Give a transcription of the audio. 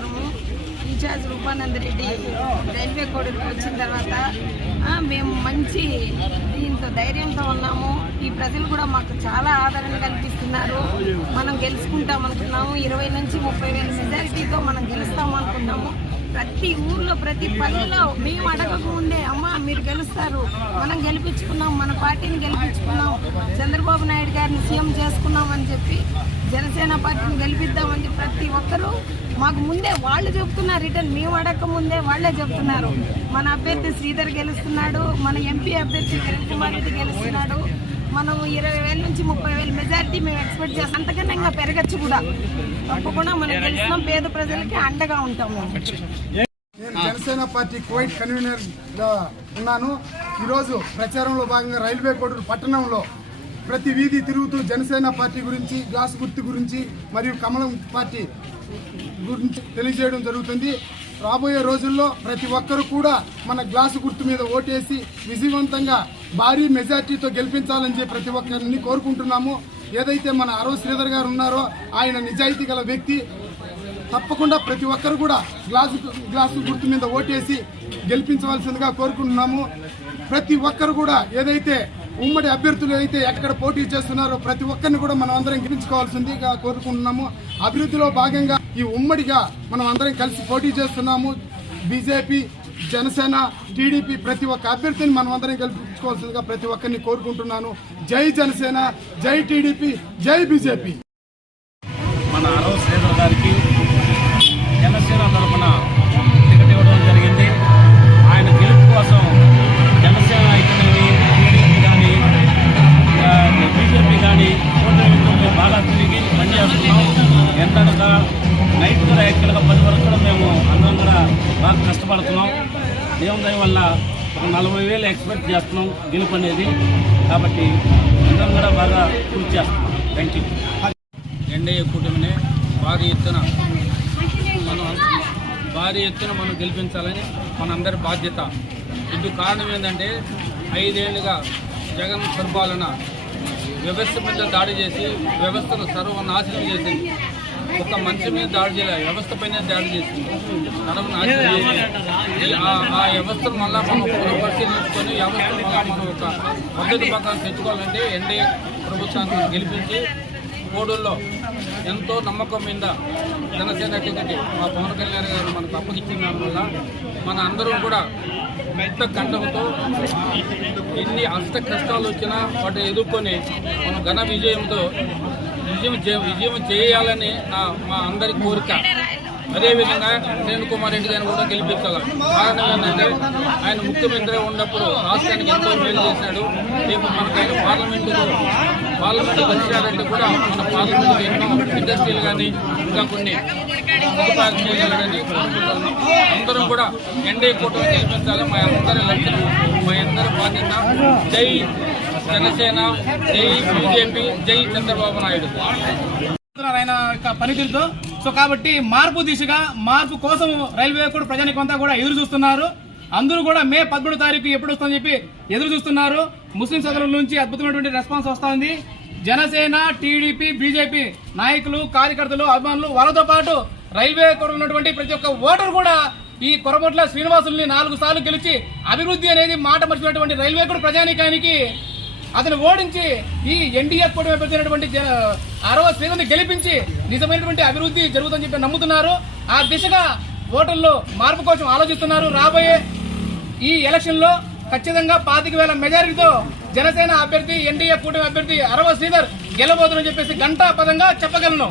ప్రకారము incharge Rupananda Reddy railway కోడ్కి వచ్చిన తర్వాత మేము మంచి దీంతో ధైర్యంతో ఉన్నాము. ఈ ప్రజలు కూడా మాకు చాలా ఆదరణ కల్పిస్తున్నారు. మనం గెలుచుకుంటాం అనుకున్నాము. 20 నుంచి 30,000 మెజారిటీతో మనం గెలుస్తాము అనుకున్నాము. ప్రతి ఊర్లో ప్రతి పల్లెలో మేము అడగకముందే అమ్మ మీరు గెలుస్తారు, మనం గెలిపించుకున్నాం, మన పార్టీని గెలిపించుకున్నాం, చంద్రబాబు నాయుడు గారిని సీఎం చేసుకున్నాం అని చెప్పి జనసేన పార్టీని గెలిపిద్దామని చెప్పి ప్రతి ఒక్కరూ మాకు ముందే వాళ్ళు చెప్తున్నారు. రిటర్న్ మేము అడగక ముందే వాళ్ళే చెప్తున్నారు. మన అభ్యర్థి శ్రీధర్ గెలుస్తున్నాడు, మన ఎంపీ అభ్యర్థి కిరణ్ కుమార్ రెడ్డి గెలుస్తున్నాడు. మనం 20,000 నుంచి 30,000 మెజారిటీ మేము ఎక్స్పెక్ట్ చేస్తాం. అంతకన్నా ఇంకా పెరగచ్చు కూడా. తప్పకుండా మనం గెలుస్తాం, పేద ప్రజలకి అండగా ఉంటాము. నేను జనసేన పార్టీ కోవిడ్ కన్వీనర్ గా ఉన్నాను. ఈరోజు ప్రచారంలో భాగంగా రైల్వే కోడూరు పట్టణంలో ప్రతి వీధి తిరుగుతూ జనసేన పార్టీ గురించి, గ్లాస్ గుర్తు గురించి మరియు కమలం పార్టీ గురించి తెలియజేయడం జరుగుతుంది. రాబోయే రోజుల్లో ప్రతి ఒక్కరు కూడా మన గ్లాసు గుర్తు మీద ఓటేసి విజయవంతంగా భారీ మెజార్టీతో గెలిపించాలని చెప్పి ప్రతి ఒక్కరిని కోరుకుంటున్నాము. ఏదైతే మన అరవ శ్రీధర్ గారు ఆయన నిజాయితీ గల వ్యక్తి. తప్పకుండా ప్రతి ఒక్కరు కూడా గ్లాసు గుర్తు మీద ఓటేసి గెలిపించవలసిందిగా కోరుకుంటున్నాము. ప్రతి ఒక్కరు కూడా ఏదైతే ఉమ్మడి అభ్యర్థులు అయితే ఎక్కడ పోటీ చేస్తున్నారో ప్రతి ఒక్కరిని కూడా మనం అందరం గెలిపించుకోవాల్సిందిగా కోరుకుంటున్నాము. అభివృద్ధిలో భాగంగా ఈ ఉమ్మడిగా మనం అందరం కలిసి పోటీ చేస్తున్నాము. బీజేపీ, జనసేన, టీడీపీ ప్రతి ఒక్క అభ్యర్థిని మనం అందరం గెలిపించుకోవాల్సిందిగా ప్రతి ఒక్కరిని కోరుకుంటున్నాను. జై జనసేన, జై టీడీపీ, జై బీజేపీ. మన అరవ శ్రీధర్ గారికి జనసేన తరఫున టికెట్ ఇవ్వడం జరిగింది. ఆయన గెలుపు కోసం జనసేన అయితేనేమి, టీడీపీ కానీ, బీజేపీ కానీ కూటమితో మేము బాగా తిరిగి పనిచేస్తున్నాం. ఎంతనగా నైట్ కూడా ఎక్కడిగా 10 వరకు కూడా మేము అందరం కూడా బాగా కష్టపడుతున్నాం. దేవుని దయ వల్ల ఒక 40,000 ఎక్స్పెక్ట్ చేస్తున్నాం గెలుపు అనేది. కాబట్టి అందరం కూడా బాగా కృషి చేస్తున్నాం. Thank you. ఎన్డీఏ కూటమిని భారీ ఎత్తున మనం గెలిపించాలని మనందరి బాధ్యత. ఇందుకు కారణం ఏంటంటే 5 ఏళ్లుగా జగన్ పరిపాలన వ్యవస్థ మీద దాడి చేసి వ్యవస్థను సర్వనాశనం చేసింది. ఒక మనిషి మీద దాడి చేయలేదు, వ్యవస్థ పైన దాడి చేసింది, సర్వనాశనం చేసింది. ఆ వ్యవస్థను మళ్ళీ మనం పునఃపరిశీలించుకొని వ్యవస్థను మళ్ళీ మనం ఒక పద్ధతి ప్రకారం తెచ్చుకోవాలంటే ఎన్డీఏ ప్రభుత్వాన్ని గెలిపించి కోడూరులో ఎంతో నమ్మకం మీద జనసేన టికెట్ మా పవన్ కళ్యాణ్ గారు మనకు అప్పగించిన వల్ల మన అందరం కూడా పెద్ద కంఠంతో ఎన్ని అష్ట కష్టాలు వచ్చినా వాటిని ఎదుర్కొని మనం ఘన విజయంతో విజయం చేయాలని మా అందరి కోరిక. అదేవిధంగా కిరణ్ కుమార్ రెడ్డి గారిని కూడా గెలిపించాలి. కారణం ఏంటంటే ఆయన ముఖ్యమంత్రి ఉన్నప్పుడు రాష్ట్రానికి ఎంతో మేలు చేశాడు. రేపు మనకైనా పార్లమెంటు వచ్చినారంటే కూడా మన పార్లమెంటు ఎన్నో ఇండస్ట్రీలు కానీ ఇంకా కొన్ని సదుపాయాలు చేయగలరని కోరుకుంటున్నాం. అందరం కూడా ఎన్డీఏ కూటమి గెలిపించాలి. మా అందరి లక్ష్యం, మా అందరి బాధ్యత. జై జనసేన, జై బీజేపీ, జై చంద్రబాబు నాయుడు. ఆయన పనితీరుతో కాబట్టి మార్పు దిశగా, మార్పు కోసం రైల్వే కూడా ప్రజానికంతా కూడా ఎదురు చూస్తున్నారు. అందరూ కూడా మే 13వ తారీఖు ఎప్పుడు వస్తుందని చెప్పి ఎదురు చూస్తున్నారు. ముస్లిం సోదరుల నుంచి అద్భుతమైనటువంటి రెస్పాన్స్ వస్తుంది. జనసేన, టీడీపీ, బీజేపీ నాయకులు, కార్యకర్తలు, అభిమానులు వాళ్ళతో పాటు రైల్వే కూడా ఉన్నటువంటి ప్రతి ఒక్క ఓటర్ కూడా ఈ కొరమట్ల శ్రీనివాసుల్ని 4 సార్లు గెలిచి అభివృద్ధి అనేది మాట మర్చినటువంటి రైల్వే కూడా ప్రజానికానికి అతను ఓడించి ఈ ఎన్డీఏ కూటమి పెట్టినటువంటి అరవ శ్రీధర్ని గెలిపించి నిజమైనటువంటి అభివృద్ధి జరుగుతుందని చెప్పి నమ్ముతున్నారు. ఆ దిశగా ఓటర్లు మార్పు కోసం ఆలోచిస్తున్నారు. రాబోయే ఈ ఎలక్షన్ లో ఖచ్చితంగా 25,000 మెజారిటీతో జనసేన అభ్యర్థి, ఎన్డీఏ కూటమి అభ్యర్థి అరవ శ్రీధర్ గెలబోతుందని చెప్పేసి ఘంటాపదంగా చెప్పగలను.